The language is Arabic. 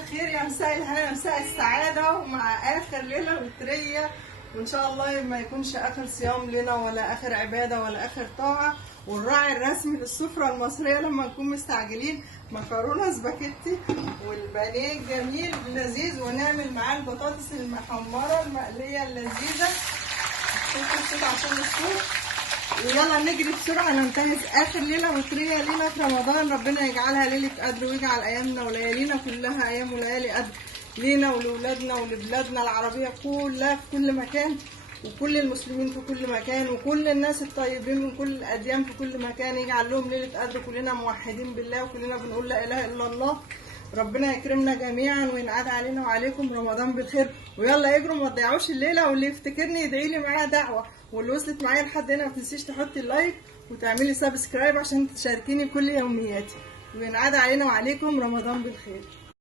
الخير، يا مساء الهنا، مساء السعادة، ومع آخر ليلة وترية، وإن شاء الله ما يكونش آخر صيام لنا ولا آخر عبادة ولا آخر طاعة. والراعي الرسمي للسفرة المصرية لما نكون مستعجلين مكرونة سباكيتي والبانيه الجميل اللذيذ، ونعمل معاه البطاطس المحمرة المقلية اللذيذة. شوفوا الصوت عشان الصوت. ويلا نجري بسرعة ننتهز آخر ليلة مصرية لينا في رمضان. ربنا يجعلها ليلة قدر، ويجعل أيامنا وليالينا كلها أيام وليالي قدر لينا ولولادنا ولبلادنا العربية كلها في كل مكان، وكل المسلمين في كل مكان، وكل الناس الطيبين من كل الأديان في كل مكان. يجعل لهم ليلة قدر كلنا موحدين بالله، وكلنا بنقول لا إله إلا الله. ربنا يكرمنا جميعا وينعاد علينا وعليكم رمضان بالخير. ويلا اجروا ما تضيعوش الليله، واللي يفتكرني يدعي لي معاه دعوه. واللي وصلت معايا لحد هنا ما تنسيش تحطي اللايك وتعملي سبسكرايب عشان تشاركيني كل يومياتي. وينعاد علينا وعليكم رمضان بالخير.